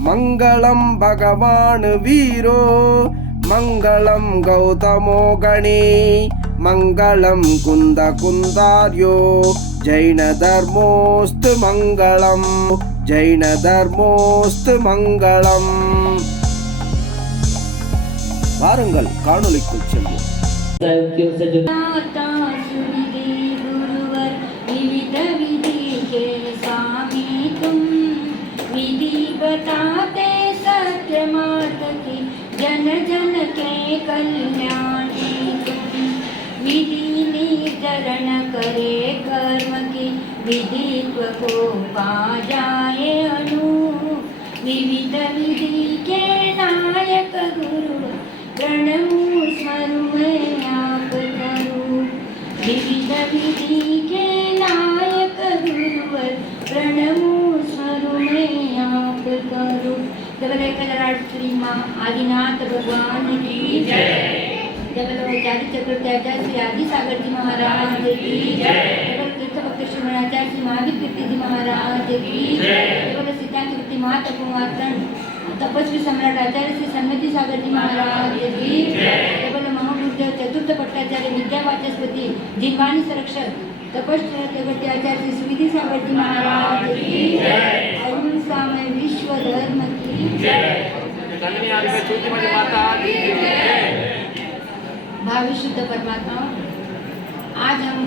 मंगलम भगवान वीरो मंगलम गौतमो गणे मंगलम कुंद कुंदार्यो जैन धर्मोस्तु मंगलम जैन धर्मोस्तु मंगलम। வாருங்கள் காணொளிக்குள் செல்வோம்। विधि बताते सत्य मार्ग की जन जन के कल्याण तुम। विधि निर्जरण करे कर्म की विधित्व को पा जाए अनु। विविध विधि के नायक गुरु प्रणमु स्मरु मैं आप करूं। विविध विधि के नायक गुरुवर प्रणमु स्मरु मैं आप करूं। डबल कलराट श्री मां आदिनाथ भगवान की जय। डबल चारी चक्राचार्य श्री आदि सागर जी महाराज की जय। डबल तीर्थ भक्त श्रीमणाचार्य श्री महावीर कीर्ति जी महाराज की जय। डबल सिद्धांत कीर्ति माता कुमार तपस्वी सम्राट आचार्य श्री सन्मति सागर जी महाराज की जय। डबल महागुरुदेव चतुर्थ भट्टाचार्य विद्या वाचस्पति जिनवाणी संरक्षक तपस्वी आचार्य श्री सुविधि सागर जी महाराज की जय। अहिंसा में विश्व धर्म की जय। भावी शुद्ध परमात्मा, आज हम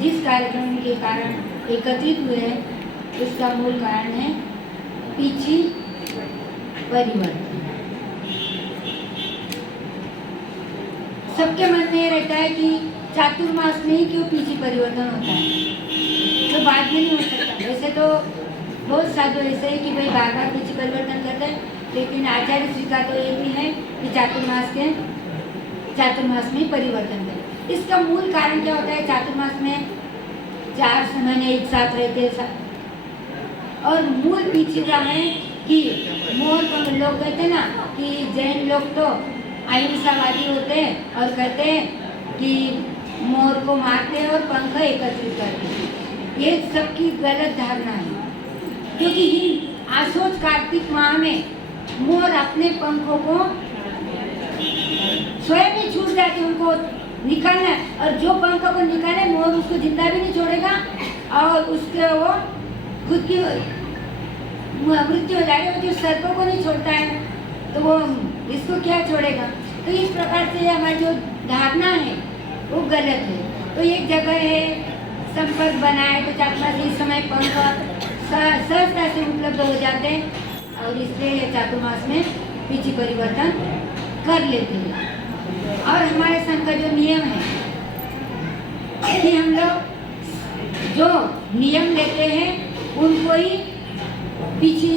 जिस कार्यक्रम के कारण एकत्रित हुए हैं उसका मूल कारण है पीछी परिवर्तन। सबके मन में रहता है कि चातुर्मास में ही क्यों पीछी परिवर्तन होता है, तो बाद में नहीं हो सकता। वैसे तो बहुत साधु ऐसे है कि भाई बार बार पीछी परिवर्तन करते हैं, लेकिन आचार्य श्री का तो एक ही है कि चातुर्मास में परिवर्तन करें। इसका मूल कारण क्या होता है? चातुर्मास में 4 महीने एक साथ रहते हैं और मूल पीछे का है कि मोर लोग कहते हैं ना कि जैन लोग तो अहिंसावादी होते हैं और कहते हैं कि मोर को मारते हैं और पंख एकत्रित करते हैं। ये सबकी गलत धारणा है, क्योंकि आसोज कार्तिक माह में मोर अपने पंखों को स्वयं ही छूट जाते, उनको निकालना है, और जो पंखों को निकाले मोर उसको जिंदा भी नहीं छोड़ेगा और उसके वो खुद की मृत्यु हो जाएगी। जो सर्पों को नहीं छोड़ता है तो वो इसको क्या छोड़ेगा? तो इस प्रकार से हमारी जो धारणा है वो गलत है। तो एक जगह है संपर्क बनाए तो चातुर्मास इस समय पंख सहजता से उपलब्ध हो जाते हैं और इसलिए चातुर्मास में पीछे परिवर्तन कर लेते हैं। और हमारे संघ का जो नियम है कि हम लोग जो नियम लेते हैं उनको ही पीछे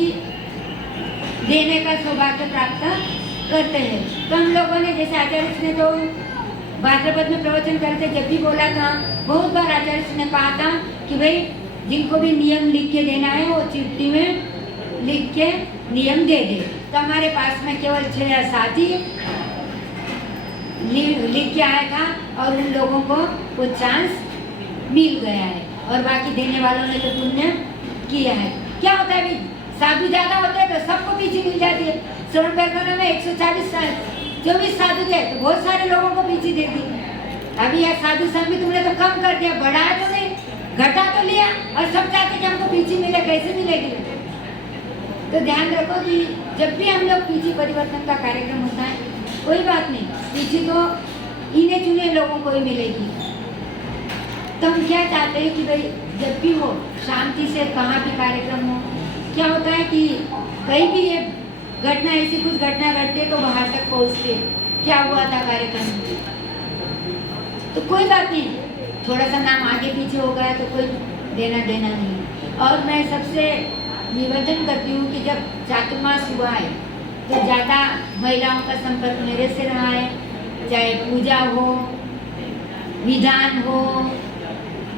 देने का सौभाग्य प्राप्त करते हैं। तो हम लोगों ने जैसे आचार्य ने तो भाद्रपद में प्रवचन करते जब भी बोला था, बहुत बार आचार्य ने कहा था कि भाई जिनको भी नियम लिख के देना है वो चिट्ठी में लिख के नियम दे दे। तो हमारे पास में केवल 6 या 7 ही लिख के आया था और उन लोगों को वो चांस मिल गया है और बाकी देने वालों ने तो पुण्य किया है। क्या होता है भाई, साधु ज्यादा होते हैं तो सबको पीछे मिल जाती है। स्वर्ण कारखाना में 124 साधु थे तो बहुत सारे लोगों को पीछे दे दी। अभी यह साधु संघ भी तुमने तो कम कर दिया, बढ़ाया तो नहीं, घटा तो लिया और सब चाहते कि हमको पीछे मिले, कैसे मिलेगी? तो ध्यान रखो कि जब भी हम लोग पीछे परिवर्तन का कार्यक्रम होता है कोई बात नहीं, पीछे तो इन्हें चुने लोगों को ही मिलेगी। तो हम क्या चाहते हैं कि भाई जब भी हो शांति से कहाँ भी कार्यक्रम हो। क्या होता है कि कहीं भी ये घटना ऐसी कुछ घटना घटती है तो बाहर तक पहुँचती है, क्या हुआ था कार्यक्रम में, तो कोई बात नहीं, थोड़ा सा नाम आगे पीछे हो गया तो कोई देना नहीं। और मैं सबसे निवेदन करती हूँ कि जब चातुर्मास हुआ है तो ज़्यादा महिलाओं का संपर्क मेरे से रहा है, चाहे पूजा हो, विधान हो,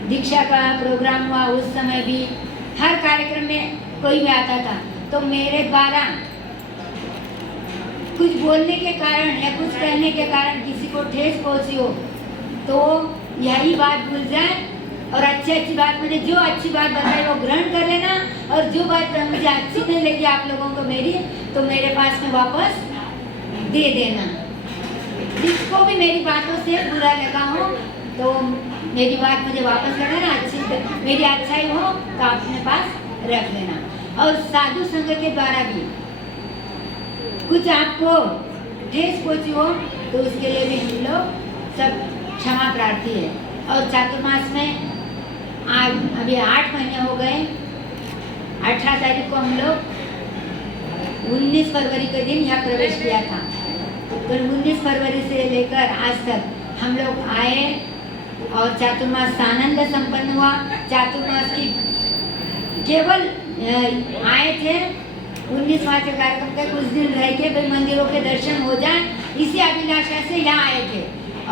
दीक्षा का प्रोग्राम हुआ, उस समय भी हर कार्यक्रम में कोई भी आता था तो मेरे द्वारा कुछ बोलने के कारण या कुछ कहने के कारण किसी को ठेस पहुंची हो तो यही बात भूल जाए और अच्छी अच्छी बात मैंने जो अच्छी बात बताई वो ग्रहण कर लेना, और जो बात मुझे अच्छी नहीं लगी आप लोगों को मेरी, तो मेरे पास में वापस दे देना। जिसको भी मेरी बातों से बुरा लगा हो तो मेरी बात मुझे वापस कर देना, अच्छी मेरी अच्छाई हो तो अपने पास रख लेना। और साधु संग के द्वारा भी कुछ आपको ठेस पहुंची हो तो उसके लिए भी हम लोग सब क्षमा प्रार्थी है। और चातुर्मास में आज अभी 8 महीने हो गए। 18 तारीख को हम लोग 19 फरवरी के दिन यहाँ प्रवेश किया था, तो 19 फरवरी से लेकर आज तक हम लोग आए और चातुर्मास आनंद संपन्न हुआ। चातुर्मास की केवल आए थे 19वां के कार्यक्रम के कुछ दिन रह के भाई मंदिरों के दर्शन हो जाए, इसी अभिलाषा से यहाँ आए थे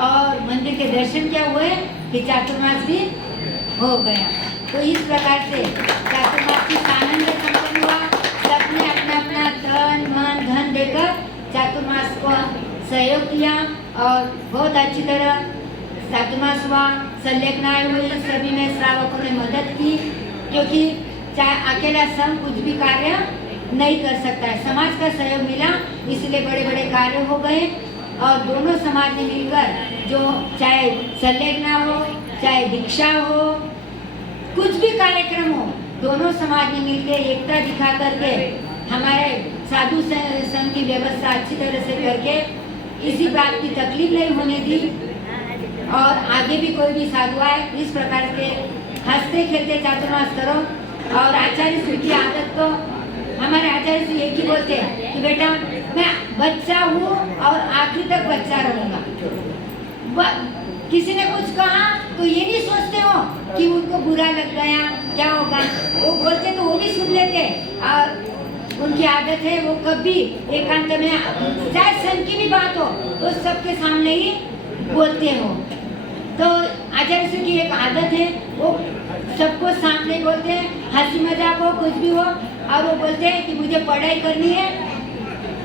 और मंदिर के दर्शन क्या हुए कि चातुर्मास भी हो गया। तो इस प्रकार से चातुर्मास की आनंद संपन्न हुआ। सबने अपना अपना तन मन धन देकर चातुर्मास को सहयोग किया और बहुत अच्छी तरह चातुर्मास हुआ। संलेखनाएं हुई, सभी में श्रावकों ने मदद की, क्योंकि चाहे अकेला संघ कुछ भी कार्य नहीं कर सकता है, समाज का सहयोग मिला इसलिए बड़े बड़े कार्य हो गए। और दोनों समाज ने मिलकर जो चाहे संलेखना हो चाहे दीक्षा हो कुछ भी कार्यक्रम हो, दोनों समाज ने मिलकर एकता दिखा करके हमारे साधु संघ की व्यवस्था अच्छी तरह से करके किसी बात की तकलीफ नहीं होने दी। और आगे भी कोई भी साधु आए इस प्रकार से हंसते खेलते चातुर्मास करो। और आचार्य श्री की आदत तो हमारे आचार्य श्री एक ही बोलते हैं कि बेटा मैं बच्चा हूँ और आखिर तक बच्चा रहूँगा। किसी ने कुछ कहा तो ये नहीं सोचते हो कि उनको बुरा लग गया क्या होगा, वो बोलते तो वो भी सुन लेते। और उनकी आदत है वो कभी एकांत में चाहे संघ की भी बात हो तो सबके सामने ही बोलते हो। तो आचार्य श्री की एक आदत है वो सबको सामने बोलते हैं, हंसी मजाक हो कुछ भी हो, और वो बोलते हैं कि मुझे पढ़ाई करनी है,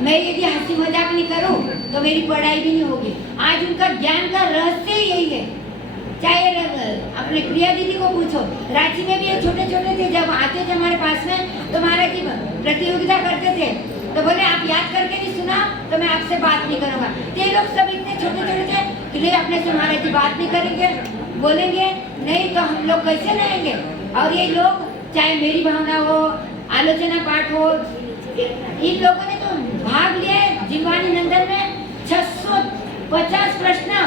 मैं यदि हंसी मजाक नहीं करूं तो मेरी पढ़ाई भी नहीं होगी। आज उनका ज्ञान का रहस्य ही यही है। चाहे अपने प्रिया दीदी को पूछो, रांची में भी ये छोटे छोटे थे, जब आते थे हमारे पास में तो महाराज जी प्रतियोगिता करते थे तो बोले आप याद करके नहीं सुना तो मैं आपसे बात नहीं करूंगा। ये लोग सब इतने छोटे छोटे थे कि नहीं अपने से महाराज जी बात नहीं करेंगे, बोलेंगे नहीं तो हम लोग कैसे रहेंगे। और ये लोग चाहे मेरी भावना हो आलोचना पाठ हो, इन लोगों ने तो भाग लिया है जिनवानी नंदन में 650 प्रश्न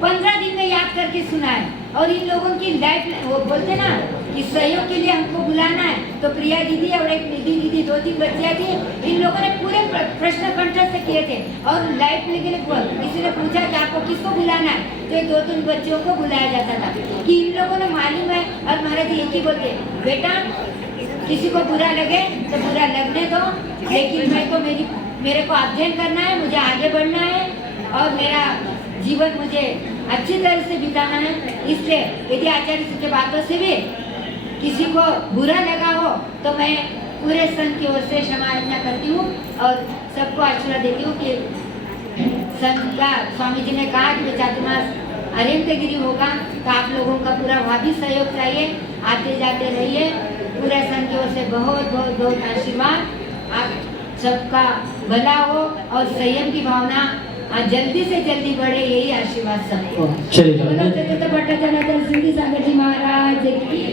15 दिन में याद करके सुना है। और इन लोगों की लाइफ वो बोलते ना कि सहयोग के लिए हमको बुलाना है, तो प्रिया दीदी और एक निधि दीदी 2-3 बच्चियाँ थी, इन लोगों ने पूरे प्रश्न कंठस्थ किए थे और लाइव के लिए किसी ने पूछा कि आपको किसको बुलाना है तो 2-3 बच्चियों को बुलाया जाता था कि इन लोगों ने मालूम है। और महाराज जी एक ही बोलते बेटा किसी को बुरा लगे तो बुरा लगने दो, लेकिन मैं तो मेरे को अध्ययन करना है, मुझे आगे बढ़ना है और मेरा जीवन मुझे अच्छी तरह से बिताना है। इसलिए यदि आचार्य जी की बातों से भी किसी को बुरा लगा हो तो मैं पूरे संघ की ओर से क्षमा याचना करती हूँ और सबको आशीर्वाद देती हूँ कि संघ का स्वामी जी ने कहा कि चातुर्मास अरिहंतगिरी होगा तो आप लोगों का पूरा वहाँ भी सहयोग चाहिए, आते जाते रहिए। पूरे संघ की ओर से बहुत बहुत बहुत आशीर्वाद। आप सबका भला हो और संयम की भावना जल्दी से जल्दी बढ़े, यही आशीर्वाद सबको। महाराज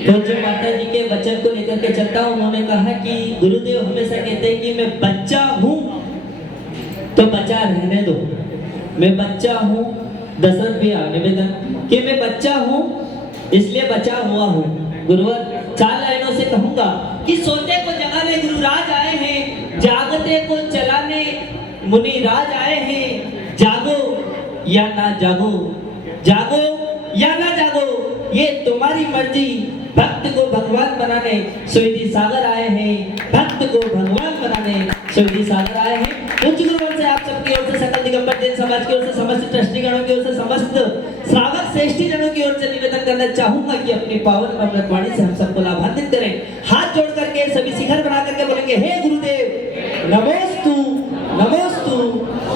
तो जो माता जी के वचन को लेकर के चलता हूँ, उन्होंने कहा कि गुरुदेव हमेशा कहते हैं कि मैं बच्चा हूँ तो बच्चा रहने दो, मैं बच्चा हूँ। दशरथ भी निवेदन कि मैं बच्चा हूँ इसलिए बचा हुआ हूँ। गुरुवर 4 लाइनों से कहूँगा कि सोते को जगाने गुरुराज आए हैं, जागते को चलाने मुनि राज आए हैं। जागो या ना जागो, जागो या ना जागो, ये तुम्हारी मर्जी। भक्त को भगवान बनाने सोईजी सागर आए हैं, भक्त को भगवान बनाने सोईजी सागर आए हैं। उच्च गुरुवर से आप सबकी ओर से, सकल दिगंबर जैन समाज की ओर से, समस्त ट्रस्टीगणों की ओर से, समस्त श्रावक श्रेष्ठी जनों की ओर से निवेदन करना चाहूंगा कि अपनी पावन अमृतवाणी से हम सबको लाभान्वित करें। हाथ जोड़ करके सभी शिखर बना करके बोलेंगे हे गुरुदेव नमोस्तु नमोस्तु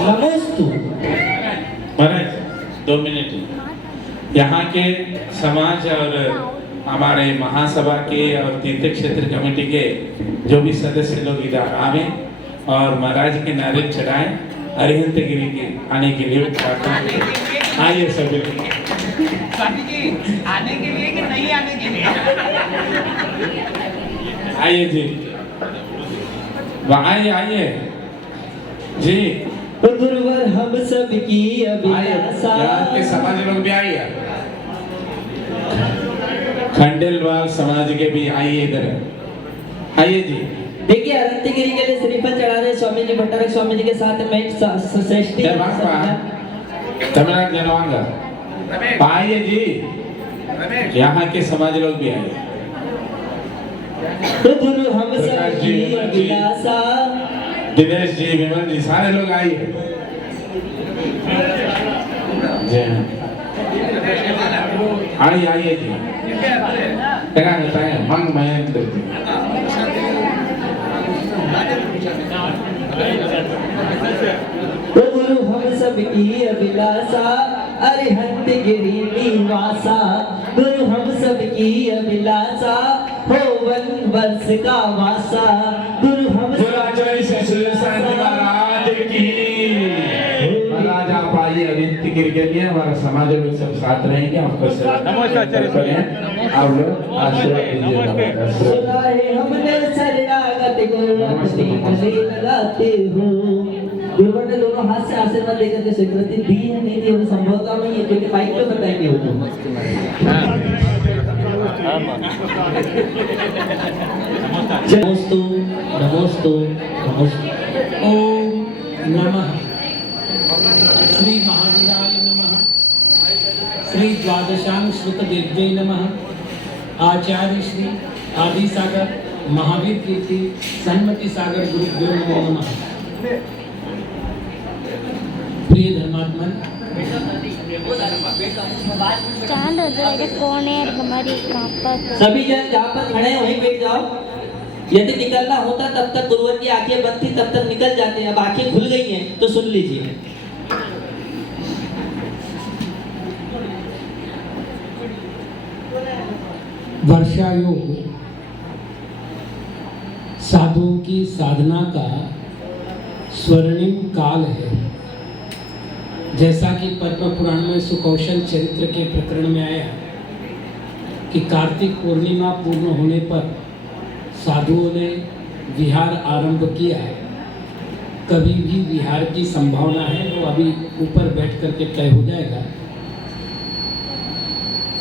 नमोस्तु। महाराज 2 मिनट यहाँ के समाज और हमारे महासभा के और तीर्थ क्षेत्र कमेटी के जो भी सदस्य लोग इधर आवे और महाराज के नारियल चढ़ाएं, अरिहंत गिरी के आने के लिए प्रार्थना करें। आइए सभी स्वामी जी, आने के लिए कि नहीं आने के लिए? आइए जी, आइए आइए जी, गुरुवर हम सब की आइए, अभिलाषा। यहाँ के समाज लोग भी आइए, खंडेलवाल समाज के भी आइए इधर, आइए जी। देखिए अरंतगिरी के लिए श्रीफल चढ़ा रहे स्वामी जी भट्टारक स्वामी जी के साथ में श्रेष्ठी तमिलनाडु जनवांगा आइए जी, यहाँ के समाज लोग भी आइए। तो गुरु हम सब प्रकाश जी, की विमल जी, अभिलाषा। दिनेश जी, विमल जी, सारे लोग आइए। आइए आइए जी, क्या कहता है मंग महेंद्र जी। तो गुरु हम सब की अभिलाषा, अरिहंत गिरी निवासा। गुरु हम सब की अभिलाषा, हो वन वर्ष का वासा। गुरु हम जय श्री शांति महाराज की। महाराज आप आइए अरिहंत गिरी के लिए, हमारा समाज लोग सब साथ रहेंगे, आपको नमस्कार। आप लोग आशीर्वाद दीजिए। सुना है हमने शरणागत गुरुपति कसे लगाते हो। गुरुवर ने दोनों हाथ से आशीर्वाद देकर के स्वीकृति दी है, नहीं दी वो संभवतः नहीं है, क्योंकि माइक पे बताएंगे वो। नमोस्तु नमोस्तु नमोस्तु। ओम नमः श्री महावीराय नमः, श्री द्वादशांग श्रुत देव्यै नमः। आचार्य श्री आदि सागर महावीर कीर्ति सन्मति सागर गुरुभ्यो नमो नमः। प्रिय धर्मात्मन, स्टैंड हो जाएगा, कौन है हमारी कहाँ पर? सभी जन जहाँ पर खड़े हैं वहीं बैठ जाओ। यदि निकलना होता तब तक गुरुवर की आंखें बंद थी, तब तक निकल जाते हैं। अब आंखें खुल गई हैं तो सुन लीजिए। वर्षा योग साधुओं की साधना का स्वर्णिम काल है। जैसा कि पद्म पुराण में सुकौशल चरित्र के प्रकरण में आया कि कार्तिक पूर्णिमा पूर्ण होने पर साधुओं ने विहार आरंभ किया है। कभी भी विहार की संभावना है, वो अभी ऊपर बैठ करके तय हो जाएगा।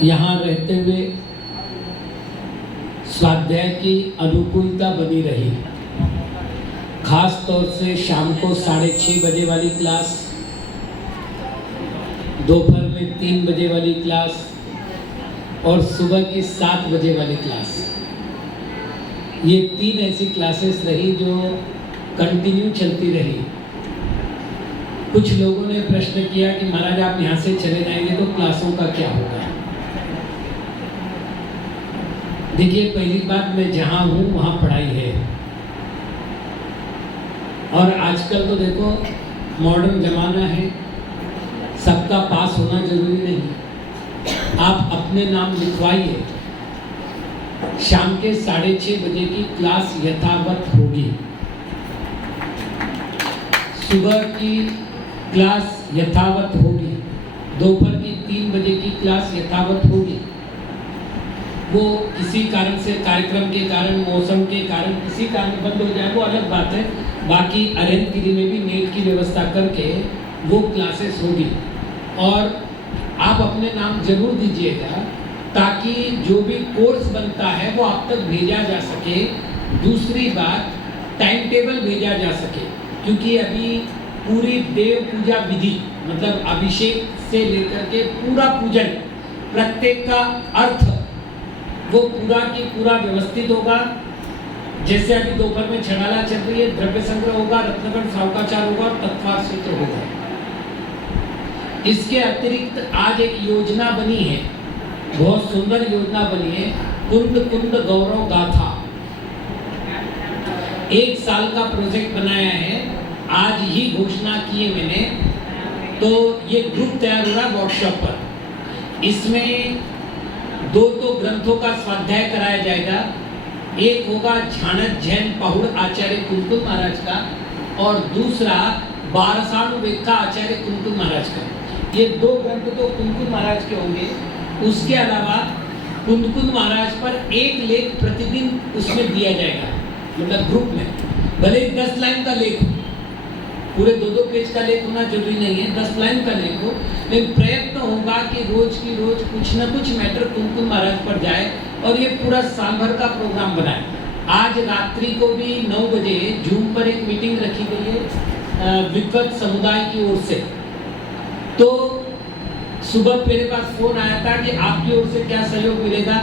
यहाँ रहते हुए स्वाध्याय की अनुकूलता बनी रही। खास तौर से शाम को 6:30 बजे वाली क्लास, दोपहर में 3 बजे वाली क्लास और सुबह की 7 बजे वाली क्लास। ये 3 ऐसी क्लासेस रही जो कंटिन्यू चलती रही। कुछ लोगों ने प्रश्न किया कि महाराज आप यहाँ से चले जाएंगे तो क्लासों का क्या होगा? देखिए, पहली बात, मैं जहाँ हूँ वहाँ पढ़ाई है। और आजकल तो देखो मॉडर्न ज़माना है, सबका पास होना जरूरी नहीं। आप अपने नाम लिखवाइए। शाम के 6:30 बजे की क्लास यथावत होगी। सुबह की क्लास यथावत होगी। दोपहर की 3 बजे की क्लास यथावत होगी। वो किसी कारण से, कार्यक्रम के कारण, मौसम के कारण, किसी कारण बंद हो जाए वो अलग बात है। बाकी अरिहंतगिरी में भी नेट की व्यवस्था करके वो क्लासेस होगी। और आप अपने नाम जरूर दीजिएगा ताकि जो भी कोर्स बनता है वो आप तक भेजा जा सके। दूसरी बात, टाइम टेबल भेजा जा सके, क्योंकि अभी पूरी देव पूजा विधि, मतलब अभिषेक से लेकर के पूरा पूजन, प्रत्येक का अर्थ वो पूरा की पूरा व्यवस्थित होगा। जैसे अभी दोपहर में छड़ाला चल रही है, द्रव्य संग्रह होगा, रत्नगण सावकाचार होगा और तत्वार सूत्र होगा। इसके अतिरिक्त आज एक योजना बनी है, बहुत सुंदर योजना बनी है, कुंद कुंद गौरव गाथा। 1 साल का प्रोजेक्ट बनाया है, आज ही घोषणा की है मैंने। तो ये ग्रुप तैयार हो रहा है व्हाट्सएप पर। इसमें दो ग्रंथों का स्वाध्याय कराया जाएगा। एक होगा झाणद जैन पहुड़ आचार्य कुंकुम महाराज का और दूसरा बारसाणु वेद का आचार्य कुंकुम महाराज का। ये दो ग्रंथ तो कुंकुम महाराज के होंगे। उसके अलावा कुंकुम महाराज पर एक लेख प्रतिदिन उसमें दिया जाएगा, मतलब ग्रुप में। भले 10 लाइन का लेख हो, पूरे 2-2 पेज का लेख होना जरूरी नहीं है, 10 लाइन का लेख हो, लेकिन प्रयत्न होगा कि रोज की रोज कुछ न कुछ मैटर कुंकुम महाराज पर जाए और ये पूरा साल भर का प्रोग्राम बनाए। आज रात्रि को भी 9 बजे जूम पर एक मीटिंग रखी गई है विद्वत समुदाय की ओर से। तो सुबह मेरे पास फोन आया था कि आपकी ओर से क्या सहयोग मिलेगा।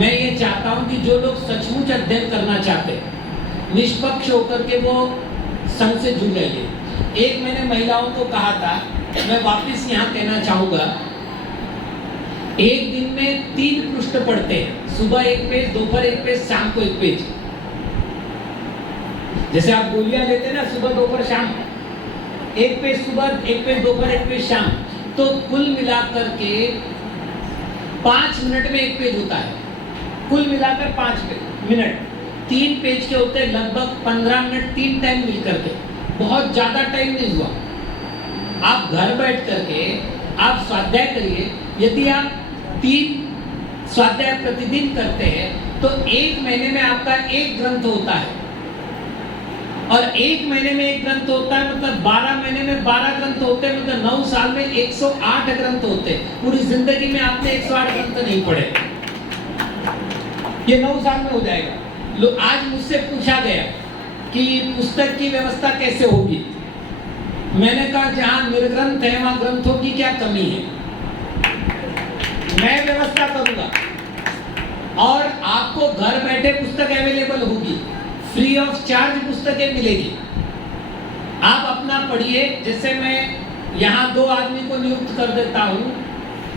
मैं ये चाहता हूँ कि जो लोग सचमुच अध्ययन करना चाहते हैं, निष्पक्ष होकर के वो संघ से जुड़ जाइए। एक मैंने महिलाओं को कहा था, मैं वापस यहाँ कहना चाहूँगा, एक दिन में 3 पृष्ठ पढ़ते हैं, सुबह 1 पेज, दोपहर 1 पेज, शाम को 1 पेज। जैसे आप गोलियां लेते हैं ना, सुबह दोपहर शाम 1 पेज सुबह, 1 पेज दोपहर, 1 पेज शाम, तो कुल मिलाकर के 5 मिनट में 1 पेज होता है। कुल मिलाकर 5 मिनट, 3 पेज के होते हैं, लगभग 15 मिनट 3 टाइम मिलकर के। बहुत ज्यादा टाइम नहीं हुआ। आप घर बैठ करके आप स्वाध्याय करिए। यदि आप 3 स्वाध्याय प्रतिदिन करते हैं तो 1 महीने में आपका 1 ग्रंथ होता है, और 1 महीने में 1 ग्रंथ होता है, मतलब 12 महीने में 12 ग्रंथ होते हैं, मतलब 9 साल में 108 ग्रंथ होते हैं। पूरी जिंदगी में आपने 108 ग्रंथ नहीं पढ़े, ये 9 साल में हो जाएगा। आज मुझसे पूछा गया कि पुस्तक की व्यवस्था कैसे होगी। मैंने कहा जहां निर्ग्रंथ है वहां ग्रंथों की क्या कमी है, मैं व्यवस्था करूंगा और आपको घर बैठे पुस्तक अवेलेबल होगी, फ्री ऑफ चार्ज पुस्तकें मिलेगी। आप अपना पढ़िए। जैसे मैं यहाँ 2 आदमी को नियुक्त कर देता हूँ,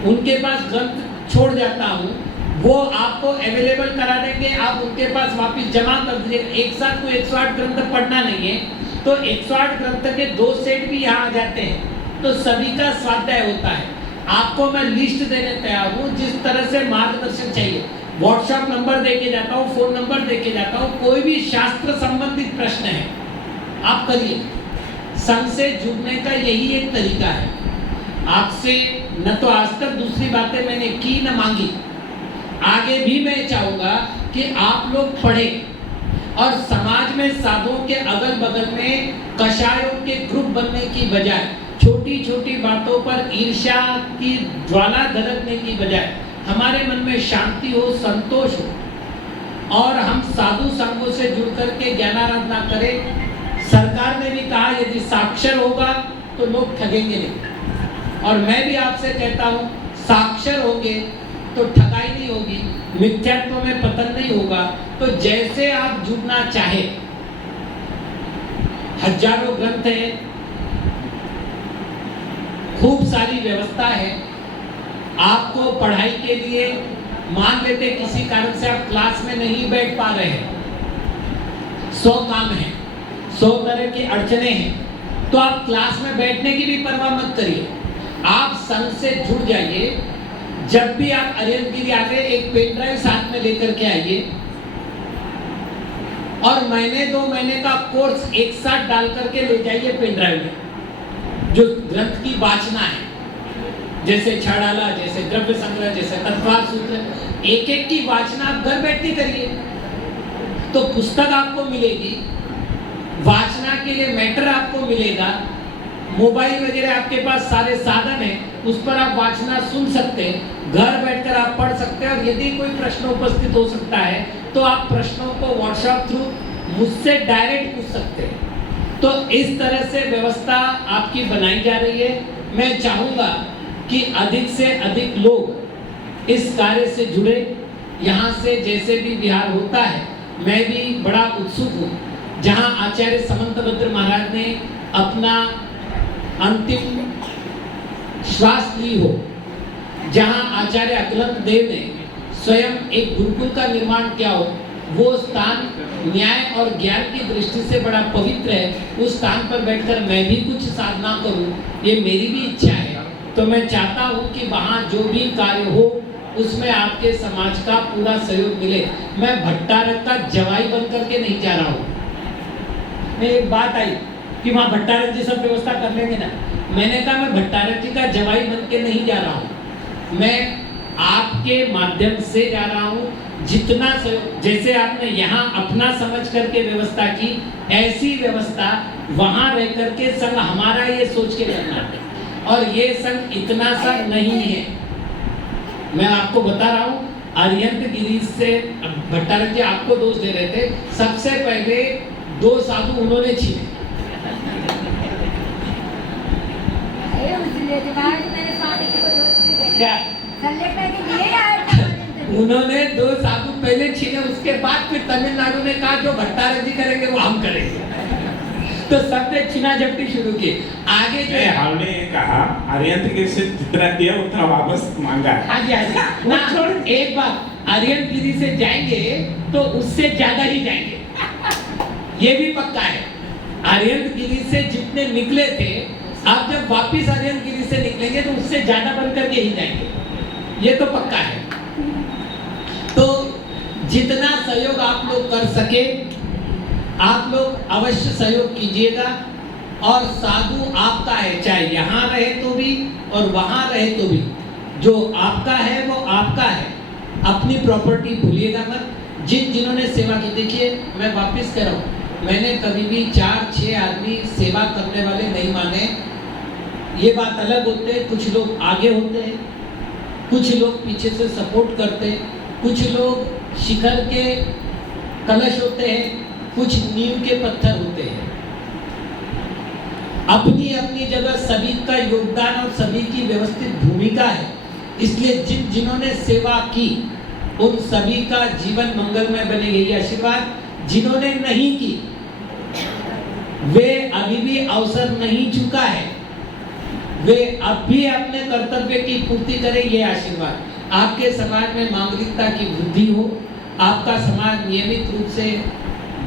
उनके पास ग्रंथ छोड़ जाता हूँ, वो आपको अवेलेबल करा देंगे, आप उनके पास वापस जमा कर दीजिएगा। एक साथ कोई 108 ग्रंथ पढ़ना नहीं है, तो 108 ग्रंथ के 2 सेट भी यहाँ आ जाते हैं, तो सभी का स्वाध्याय होता है। आपको मैं लिस्ट देने तैयार हूँ, जिस तरह से मार्गदर्शन चाहिए। व्हाट्सएप नंबर देके जाता हूँ, फोन नंबर देके जाता हूँ। कोई भी शास्त्र संबंधित प्रश्न है आप करिए। संघ से जुड़ने का यही एक तरीका है। आपसे न तो आज तक दूसरी बातें मैंने की न मांगी, आगे भी मैं चाहूंगा कि आप लोग पढ़ें और समाज में साधुओं के अगल बगल में कषायों के ग्रुप बनने की बजाय, छोटी छोटी बातों पर ईर्ष्या की ज्वाला धड़कने की बजाय हमारे मन में शांति हो, संतोष हो और हम साधु संघों से जुड़ करके ज्ञानाराधना करें। सरकार ने भी कहा यदि साक्षर होगा तो लोग ठगेंगे नहीं, और मैं भी आपसे कहता हूँ साक्षर होंगे तो ठगाई नहीं होगी, मिथ्यात्व में पतन नहीं होगा। तो जैसे आप जुड़ना चाहे, हजारों ग्रंथ है, खूब सारी व्यवस्था है। आपको पढ़ाई के लिए मान लेते किसी कारण से आप क्लास में नहीं बैठ पा रहे हैं, 100 काम है, 100 तरह की अड़चने हैं, तो आप क्लास में बैठने की भी परवाह मत करिए। आप संघ से जुड़ जाइए। जब भी आप अरिहंतगिरी आ गए, एक पेन ड्राइव साथ में लेकर के आइए और महीने 2 महीने का कोर्स एक साथ डाल करके ले जाइए पेन ड्राइव में। जो ग्रंथ की वाचना है, जैसे छाड़ाला, जैसे द्रव्य संग्रह, जैसे तत्वार सूत्र, एक एक की वाचना आप घर बैठ के करिए तो पुस्तक आपको मिलेगी, वाचना के लिए मैटर आपको मिलेगा, मोबाइल वगैरह आपके पास सारे साधन हैं, उस पर आप वाचना सुन सकते हैं, घर बैठकर आप पढ़ सकते हैं। और यदि कोई प्रश्न उपस्थित हो सकता है तो आप प्रश्नों को व्हाट्सएप थ्रू मुझसे डायरेक्ट पूछ सकते हैं। तो इस तरह से व्यवस्था आपकी बनाई जा रही है। मैं चाहूँगा कि अधिक से अधिक लोग इस कार्य से जुड़े। यहाँ से जैसे भी विहार होता है, मैं भी बड़ा उत्सुक हूँ। जहाँ आचार्य समंतभद्र महाराज ने अपना अंतिम श्वास ली हो, जहाँ आचार्य अकलंद देव ने स्वयं एक गुरुकुल का निर्माण किया हो, वो स्थान न्याय और ज्ञान की दृष्टि से बड़ा पवित्र है। उस स्थान पर बैठकर मैं भी कुछ साधना करूं, ये मेरी भी इच्छा है। तो मैं चाहता हूँ कि वहाँ जो भी कार्य हो उसमें आपके समाज का पूरा सहयोग मिले। मैं भट्टारक का जवाई बन करके नहीं जा रहा हूँ। मैं एक बात आई कि वहाँ भट्टारक जी सब व्यवस्था कर लेंगे ना, मैंने कहा मैं भट्टारक जी का जवाई बन के नहीं जा रहा हूँ, मैं आपके माध्यम से जा रहा हूँ। जितना जैसे आपने यहाँ अपना समझ करके व्यवस्था की, ऐसी व्यवस्था वहाँ रह करके संघ हमारा ये सोच के करना है। और ये संघ इतना सा नहीं है, मैं आपको बता रहा हूँ। अरिहंत गिरी से भट्टारक जी आपको दोष दे रहे थे, सबसे पहले 2 साधु उन्होंने छीने। क्या उन्होंने 2 साधु पहले छीने, उसके बाद फिर तमिलनाडु ने कहा जो भट्टारक जी करेंगे वो हम करेंगे। तो सबने छीना झपटी शुरू की। आगे जो हमने कहा अरिहंत गिरी से जितना दिया उतना वापस मांगा। हाँ जी हाँ जी ना, एक बात, अरिहंत गिरी से जाएंगे तो उससे ज्यादा ही जाएंगे, ये भी पक्का है। अरिहंत गिरी से जितने निकले थे, आप जब वापिस अरिहंत गिरी से निकलेंगे तो उससे ज्यादा बनकर के ही जाएंगे, ये तो पक्का है। तो जितना सहयोग आप लोग कर सके आप लोग अवश्य सहयोग कीजिएगा। और साधु आपका है, चाहे यहाँ रहे तो भी और वहाँ रहे तो भी, जो आपका है वो आपका है, अपनी प्रॉपर्टी भूलिएगा मत। जिन्होंने सेवा की, देखिए मैं वापस कह रहा हूँ, मैंने कभी भी 4-6 आदमी सेवा करने वाले नहीं माने। ये बात अलग होते हैं, कुछ लोग आगे होते हैं, कुछ लोग पीछे से सपोर्ट करते हैं, कुछ लोग शिखर के कलश होते हैं, कुछ नींव के पत्थर होते हैं। अपनी अपनी जगह सभी का योगदान और सभी की व्यवस्थित भूमिका है। इसलिए जिन्होंने सेवा की उन सभी का जीवन मंगलमय बने, यही आशीर्वाद। जिन्होंने नहीं की वे अभी भी अवसर नहीं चुका है, वे अब भी अपने कर्तव्य की पूर्ति करें, ये आशीर्वाद। आपके समाज में मांगलिकता की वृद्धि हो, आपका समाज नियमित रूप से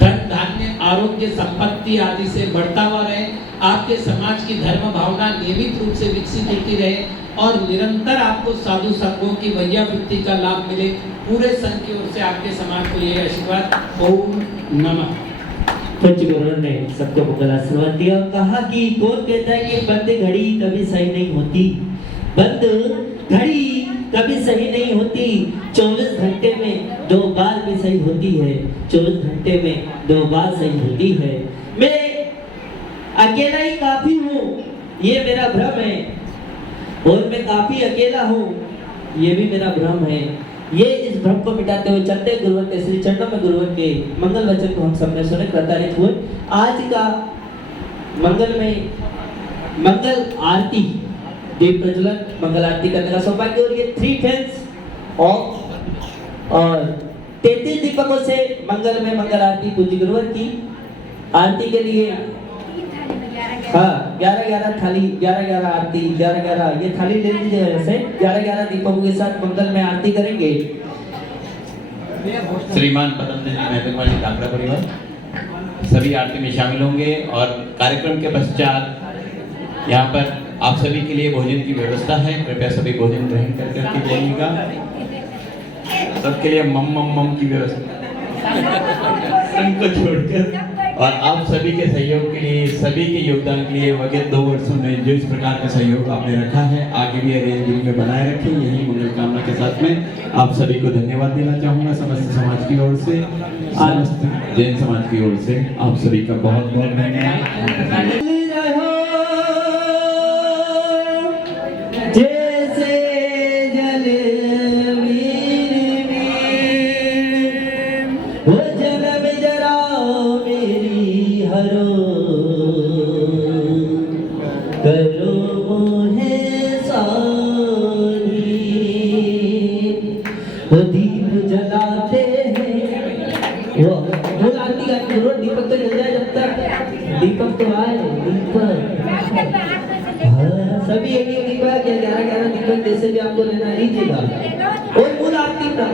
धन धान्य आरोग्य संपत्ति आदि से बढ़ता हुआ रहे, आपके समाज की धर्म भावना नियमित रूप से विकसित होती रहे और निरंतर आपको साधु संघों की वैयावृत्ति का लाभ मिले। पूरे संघ की ओर से आपके समाज को ये आशीर्वाद। ओम नमः। पंचगुरु ने सबको मंगल आशीर्वाद दिया और कहा कि कौन कहता है कि बंद घड़ी कभी सही नहीं होती, बंद घड़ी कभी सही नहीं होती, 24 घंटे में 2 बार भी सही होती है, 24 घंटे में 2 बार सही होती है। मैं अकेला ही काफी हूँ, ये मेरा भ्रम है, और मैं काफी अकेला हूँ, ये भी मेरा भ्रम है। ये इस भ्रम को मिटाते हुए चलते गुरुवर के श्री चरणों में गुरुवर के मंगल वचन को हम सबने सुने, प्रताड़ित हुए। आज का मंगल में मंगल आरती, दीप प्रज्वलन, मंगल आरती करने का सौभाग्य, और ये 3 टेंस और 33 दीपकों से मंगल में मंगल आरती पूज्य गुरुवर की आरती के लिए। हाँ, 11-11 थाली, 11-11 आरती, 11-11 ये थाली ले लीजिए। वैसे 11-11 दीपकों के साथ मंगल में आरती करेंगे। श्रीमान पतंजलि महत्ववाणी काकड़ा परिवार सभी आरती में शामिल होंगे और कार्यक्रम के पश्चात यहाँ पर आप सभी के लिए भोजन की व्यवस्था है। कृपया सभी भोजन ग्रहण करके जाइएगा। सबके लिए मम मम मम की व्यवस्था को छोड़कर, और आप सभी के सहयोग के लिए, सभी के योगदान के लिए विगत 2 वर्षों में जो इस प्रकार का सहयोग आपने रखा है, आगे भी अरेंजमेंट में बनाए रखें, यही मंगल कामना के साथ में आप सभी को धन्यवाद देना चाहूँगा। समस्त समाज की ओर से, समस्त जैन समाज की ओर से आप सभी का बहुत बहुत धन्यवाद। दीप जलाते हैं, वो आरती का दीपक तो जल जाए, जब तक दीपक तो आए। दीपक सभी एक दीपक या 11-11 दीपक जैसे भी आपको लेना लीजिएगा। और मूल आरती का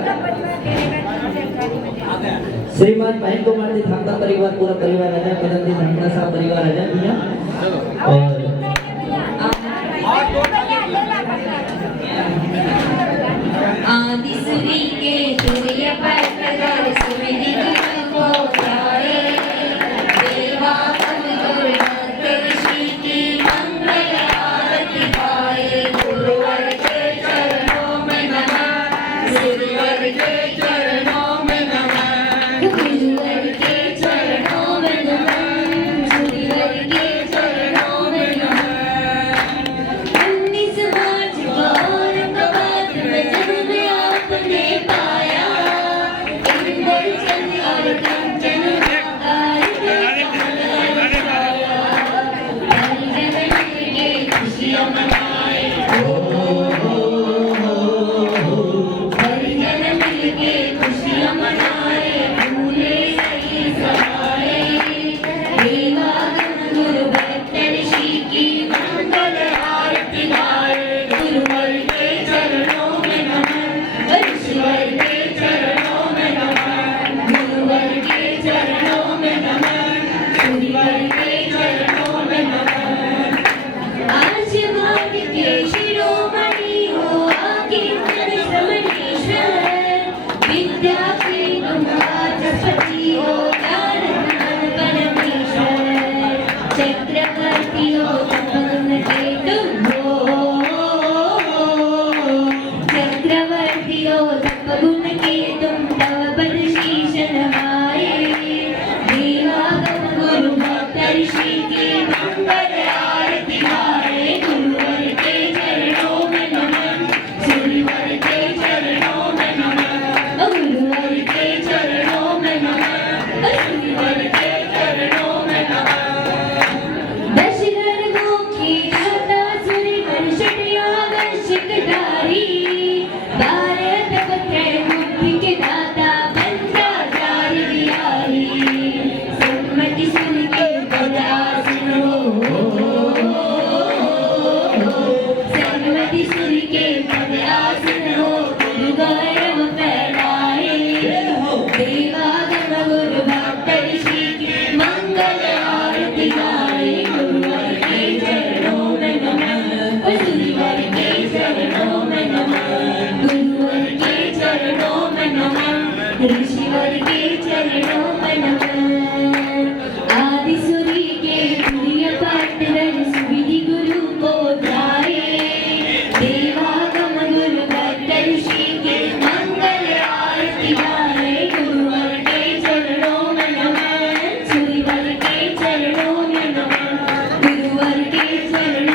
श्रीमान बहन कुमार जी धामका परिवार, पूरा परिवार आ जाए, पदम जी धामका साहब परिवार आ जाए भैया। और ऋषि की मंगल आरती गाए, गुरुवर के चरणों में नमन, सूर्यवर के चरणों में नमन, गुरुवर के चरणों में नमन, सूर्यवर के चरणों में नमन। दशरथ की दाता सूर्य वर्षिया वर्षिकधारी, भारत पत्र बुद्धि के दाता पंचाचार्य बिहारी, सम्मति सूर्य के पद आसन हो, सम्मति सूर्य के पद आसन हो, गौरव फैलाए, देवागम गुरु भक्त ऋषि की मंगल आरती गाए, गुरुवर के चरणों में नमन, सूर्यवर के चरणों में नमन, गुरुवर के चरणों में नमन, ऋषिवर के चरणों में नमन। आदि सूर्य के प्रिय पात्र सुविधि गुरु को ध्याए, देवागम गुरु भक्त ऋषि के मंगल आरती गाए, गुरुवर के चरणों में नमन, सूर्यवर के चरणों में नमन, गुरुवर के चरणों